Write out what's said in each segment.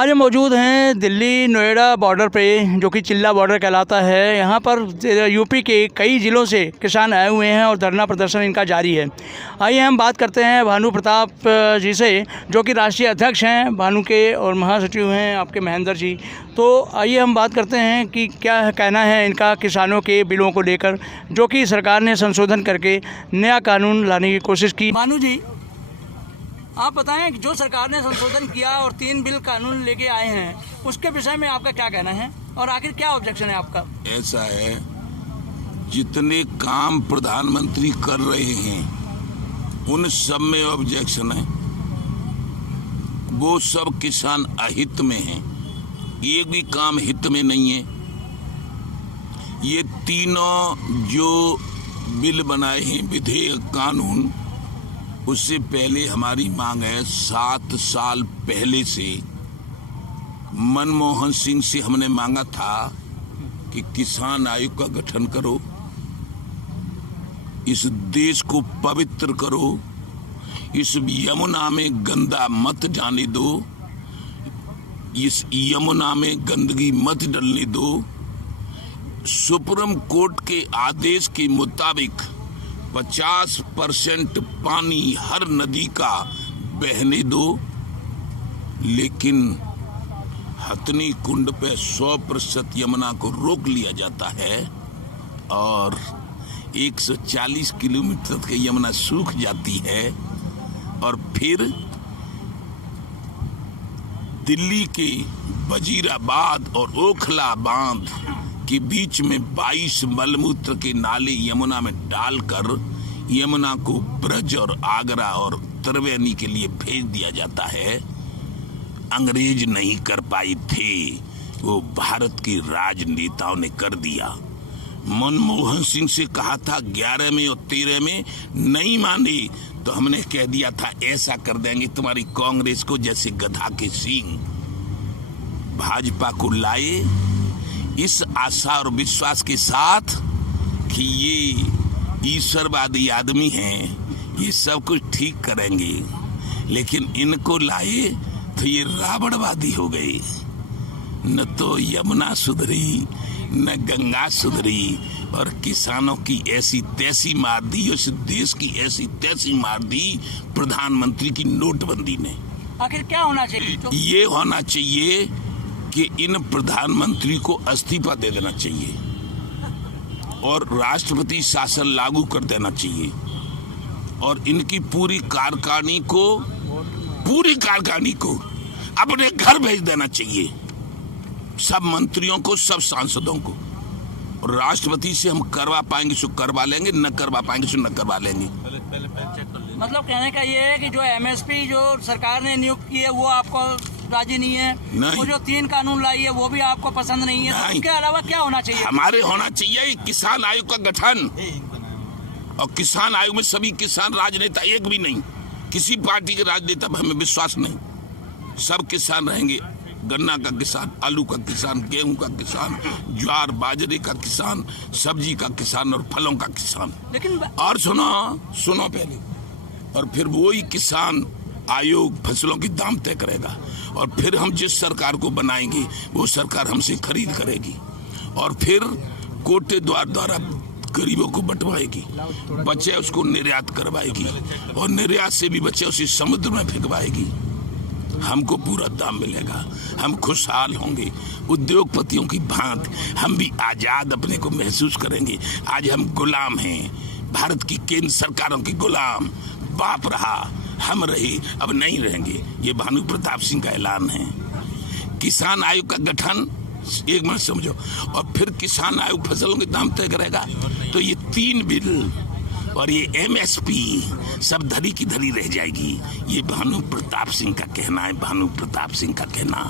आज हम मौजूद हैं दिल्ली नोएडा बॉर्डर पे, जो कि चिल्ला बॉर्डर कहलाता है। यहाँ पर यूपी के कई ज़िलों से किसान आए हुए हैं और धरना प्रदर्शन इनका जारी है। आइए हम बात करते हैं भानु प्रताप जी से, जो कि राष्ट्रीय अध्यक्ष हैं भानु के और महासचिव हैं आपके महेंद्र जी। तो आइए हम बात करते हैं कि क्या कहना है इनका किसानों के बिलों को लेकर, जो कि सरकार ने संशोधन करके नया कानून लाने की कोशिश की। भानु जी, आप बताएं कि जो सरकार ने संशोधन किया और 3 बिल कानून लेके आए हैं, उसके विषय में आपका क्या कहना है और आखिर क्या ऑब्जेक्शन है आपका? ऐसा है, जितने काम प्रधानमंत्री कर रहे हैं उन सब में ऑब्जेक्शन है। वो सब किसान अहित में है, एक भी काम हित में नहीं है। ये तीनों जो बिल बनाए हैं, विधेयक, कानून, उससे पहले हमारी मांग है 7 साल पहले से मनमोहन सिंह से हमने मांगा था कि किसान आयोग का गठन करो, इस देश को पवित्र करो, इस यमुना में गंदा मत जाने दो, इस यमुना में गंदगी मत डलने दो। सुप्रीम कोर्ट के आदेश के मुताबिक 50% पानी हर नदी का बहने दो, लेकिन हथनी कुंड पे 100% यमुना को रोक लिया जाता है और 140 किलोमीटर तक यमुना सूख जाती है। और फिर दिल्ली के वजीराबाद और ओखला बांध के बीच में 22 मलमूत्र के नाले यमुना में डालकर यमुना को ब्रज और आगरा और त्रिवेणी के लिए भेज दिया जाता है। अंग्रेज नहीं कर पाए थे, वो भारत के राजनेताओं ने कर दिया। मनमोहन सिंह से कहा था 11 में और 13 में, नहीं माने तो हमने कह दिया था ऐसा कर देंगे तुम्हारी कांग्रेस को जैसे गधा के सींग। भाजपा को लाए इस आशा और विश्वास के साथ कि ये ईश्वरवादी आदमी हैं, ये सब कुछ ठीक करेंगे, लेकिन इनको लाए तो ये रावणवादी हो गए। न तो यमुना सुधरी न गंगा सुधरी और किसानों की ऐसी तैसी मार दी, उस देश की ऐसी तैसी मार दी प्रधानमंत्री की नोटबंदी ने। आखिर क्या होना चाहिए? ये होना चाहिए कि इन प्रधानमंत्री को इस्तीफा दे देना चाहिए और राष्ट्रपति शासन लागू कर देना चाहिए और इनकी पूरी कारखानी को अपने घर भेज देना चाहिए, सब मंत्रियों को, सब सांसदों को। और राष्ट्रपति से हम करवा पाएंगे सो करवा लेंगे, न करवा पाएंगे सो न करवा लेंगे। मतलब कहने का ये है कि जो MSP जो सरकार ने नियुक्त की है वो आपको राजी नहीं है? नहीं। वो जो 3 कानून लाई है वो भी आपको पसंद नहीं है? तो उसके अलावा क्या होना चाहिए? हमारे होना चाहिए किसान आयोग का गठन, और किसान आयोग में सभी किसान राजनेता, एक भी नहीं, किसी पार्टी के राजनेता पर हमें विश्वास नहीं। सब किसान रहेंगे, गन्ना का किसान, आलू का किसान, गेहूं का किसान, ज्वार बाजरे का किसान, सब्जी का किसान और फलों का किसान। लेकिन और सुनो पहले, और फिर वही किसान आयोग फसलों के दाम तय करेगा और फिर हम जिस सरकार को बनाएंगे वो सरकार हमसे खरीद करेगी और फिर कोटे द्वारा गरीबों को बंटवाएगी, बचे उसको निर्यात करवाएगी और निर्यात से भी बचे उसे समुद्र में फेंकवाएगी। हमको पूरा दाम मिलेगा, हम खुशहाल होंगे, उद्योगपतियों की भांति हम भी आजाद अपने को महसूस करेंगे। आज हम गुलाम हैं, भारत की केंद्र सरकारों के गुलाम। बाप रहा, हम रहे, अब नहीं रहेंगे। ये भानु प्रताप सिंह का ऐलान है। किसान आयोग का गठन, एक मिनट समझो, और फिर किसान आयोग फसलों के दाम तय करेगा। तो ये 3 बिल और ये MSP सब धरी की धरी रह जाएगी। ये भानु प्रताप सिंह का कहना है, भानु प्रताप सिंह का कहना।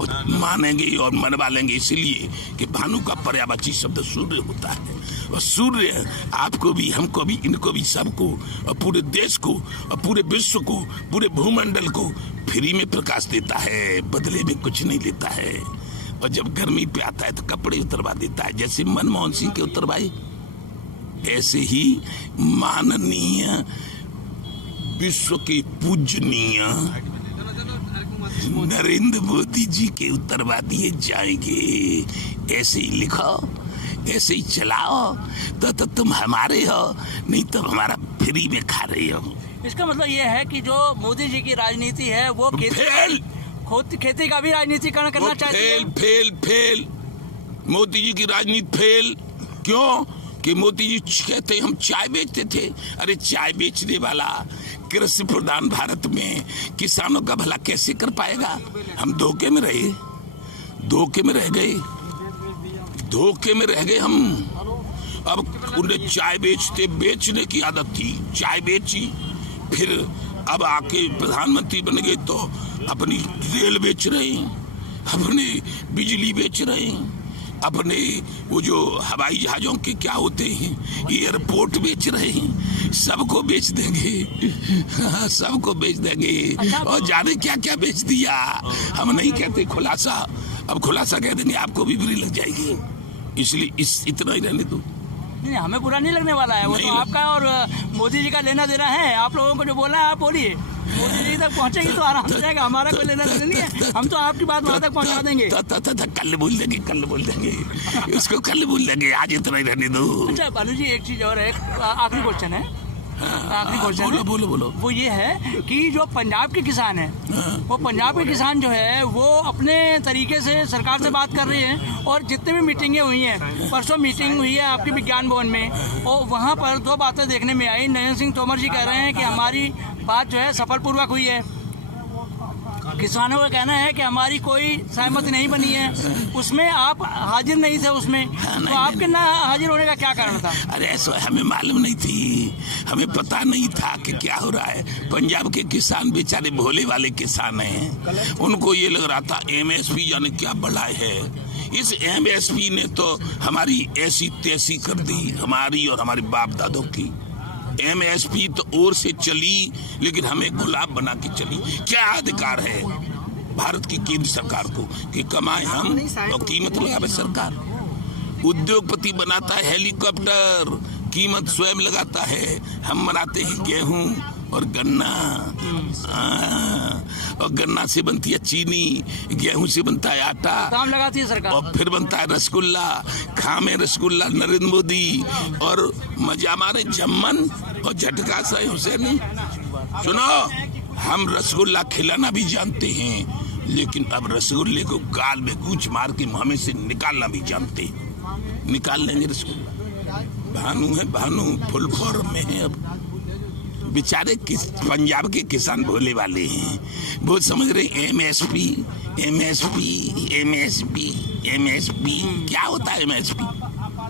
और मानेंगे और मनवा लेंगे, इसलिए कि भानु का पर्यायवाची शब्द सूर्य होता है और सूर्य आपको भी, हमको भी, इनको भी, सबको और पूरे देश को और पूरे विश्व को, पूरे भूमंडल को फ्री में प्रकाश देता है, बदले में कुछ नहीं लेता है। और जब गर्मी पे आता है तो कपड़े उतरवा देता है, जैसे मनमोहन सिंह के उतरवाए, ऐसे ही माननीय विश्व के पूजनीय नरेंद्र मोदी जी के उत्तरवादी जाएंगे। ऐसे ही लिखो, ऐसे ही चलाओ, तो तुम हमारे हो, नहीं तो हमारा फ्री में खा रहे हो। इसका मतलब ये है कि जो मोदी जी की राजनीति है वो खेती का भी राजनीतिकरण करना चाहती है। फेल मोदी जी की राजनीति फेल। क्यों? कि मोदी जी कहते हम चाय बेचते थे। अरे चाय बेचने वाला कृषि प्रधान भारत में किसानों का भला कैसे कर पाएगा? हम धोखे में रहे, धोखे में रह गए, धोखे में रह गए हम। अब उन्हें चाय बेचने की आदत थी, चाय बेची, फिर अब आके प्रधानमंत्री बन गए तो अपनी रेल बेच रहे हैं, अपनी बिजली बेच रहे हैं, अपने वो जो हवाई जहाजों के क्या होते हैं एयरपोर्ट बेच रहे हैं। सबको बेच देंगे, सबको बेच देंगे। और जाने क्या क्या बेच दिया। हम नहीं कहते खुलासा, अब खुलासा कह देंगे आपको भी बुरी लग जाएगी, इसलिए इतना ही रहने दो। नहीं, हमें बुरा नहीं लगने वाला है, वो तो आपका और मोदी जी का लेना देना है। आप लोगों को जो बोला है आप बोलिए, मोदी जी तक पहुंचेगी तो आराम से जाएगा, हमारा कोई लेना देना नहीं है। हम तो आपकी बात वहां तक पहुंचा देंगे। कल बोल देंगे, कल बोल देंगे, उसको कल बोल देंगे, आज इतना ही रहने दो। अच्छा भानु जी, एक चीज और है, आखिरी क्वेश्चन है, आखिरी क्वेश्चन बोलो। वो ये है कि जो पंजाब के किसान हैं, वो पंजाब के किसान जो है वो अपने तरीके से सरकार से बात कर रहे हैं, और जितने भी मीटिंगें हुई हैं, परसों मीटिंग हुई है आपके विज्ञान भवन में, और वहाँ पर दो बातें देखने में आई। नरेंद्र सिंह तोमर जी कह रहे हैं कि हमारी बात जो है सफलपूर्वक हुई है, किसानों का कहना है कि हमारी कोई सहमति नहीं बनी है, उसमें आप हाजिर नहीं थे उसमें। तो आपके ना हाजिर होने का क्या कारण था? अरे ऐसा हमें मालूम नहीं थी, हमें पता नहीं था कि क्या हो रहा है। पंजाब के किसान बेचारे भोले वाले किसान हैं, उनको ये लग रहा था MSP जाने क्या बढ़ाए है। इस MSP ने तो हमारी ऐसी तैसी कर दी, हमारी और हमारे बाप दादों की। MSP तो और से चली, लेकिन हमें गुलाब बना के चली। क्या अधिकार है भारत की केंद्र सरकार को कि कमाए हम और कीमत लगावे सरकार? उद्योगपति बनाता है हेलीकॉप्टर, कीमत स्वयं लगाता है। हम बनाते हैं गेहूं और गन्ना, और गन्ना से बनती है चीनी, गेहूं से बनता है आटा, दाम लगाती है सरकार, और फिर बनता है रसगुल्ला। खामे रसगुल्ला नरेंद्र मोदी, और मजा मारे जम्मन और झटका से हुसैन। सुनो, हम रसगुल्ला खिलाना भी जानते हैं, लेकिन अब रसगुल्ले को गाल में गूंच मार के मुंह में से निकालना भी जानते हैं। निकाल लेंगे रसगुल्ला। भानु है, भानु फुल फॉर्म में है। अब बेचारे पंजाब के किसान भोले वाले हैं, वो समझ रहे MSP क्या होता है MSP?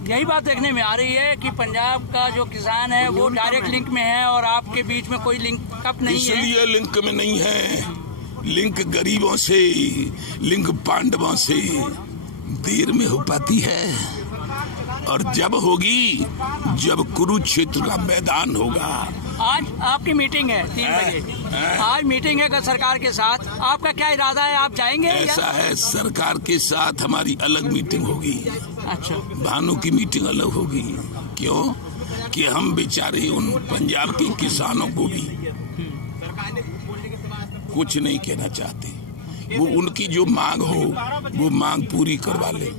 यही बात देखने में आ रही है कि पंजाब का जो किसान है वो डायरेक्ट लिंक में है और आपके बीच में कोई लिंक कप नहीं है। इसलिए लिंक में नहीं है, लिंक गरीबों से, लिंक पांडवों से देर में हो पाती है, और जब होगी, जब कुरुक्षेत्र का मैदान होगा। आज आपकी मीटिंग है 3 बजे, आज मीटिंग है सरकार के साथ, आपका क्या इरादा है, आप जाएंगे? ऐसा है, सरकार के साथ हमारी अलग मीटिंग होगी। अच्छा, भानु की मीटिंग अलग होगी। क्यों? कि हम बेचारे उन पंजाब के किसानों को भी कुछ नहीं कहना चाहते। वो उनकी जो मांग हो वो मांग पूरी करवा ले,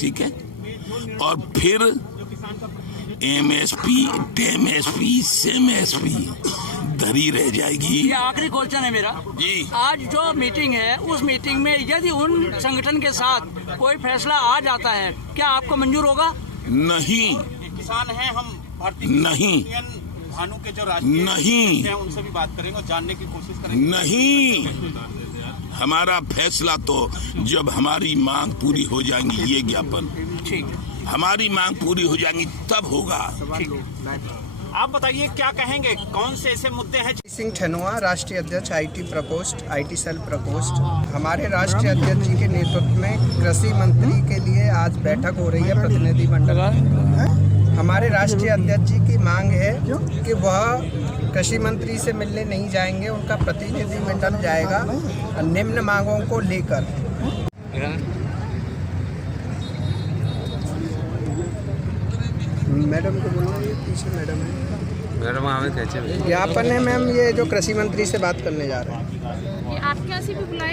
ठीक है? और फिर MSP धरी रह जाएगी। ये आखिरी क्वेश्चन है मेरा जी। आज जो मीटिंग है, उस मीटिंग में यदि उन संगठन के साथ कोई फैसला आ जाता है, क्या आपको मंजूर होगा? नहीं, किसान हैं हम, भारतीय नहीं, भानु के जो राष्ट्रीय नहीं हैं उनसे भी बात करेंगे और जानने की कोशिश करेंगे। नहीं, हमारा फैसला तो जब हमारी मांग पूरी हो जाएंगी, ये ज्ञापन, ठीक, हमारी मांग पूरी हो जाएंगी तब होगा। आप बताइए क्या कहेंगे, कौन से ऐसे मुद्दे हैं? सिंह ठनुआ, राष्ट्रीय अध्यक्ष IT प्रकोष्ठ, IT सेल प्रकोष्ठ। हमारे राष्ट्रीय अध्यक्ष जी के नेतृत्व में कृषि मंत्री के लिए आज बैठक हो रही है प्रतिनिधि मंडल। हमारे राष्ट्रीय अध्यक्ष जी की मांग है कि वह कृषि मंत्री से मिलने नहीं जाएंगे, उनका प्रतिनिधि मंडल जाएगा निम्न मांगों को लेकर। मैडम को बोलना, ये पीछे मैडम है। मेरा नाम है कैसे ज्ञापन है मैम, ये जो कृषि मंत्री से बात करने जा रहे हैं। ये आपके यहाँ से भी बुलाए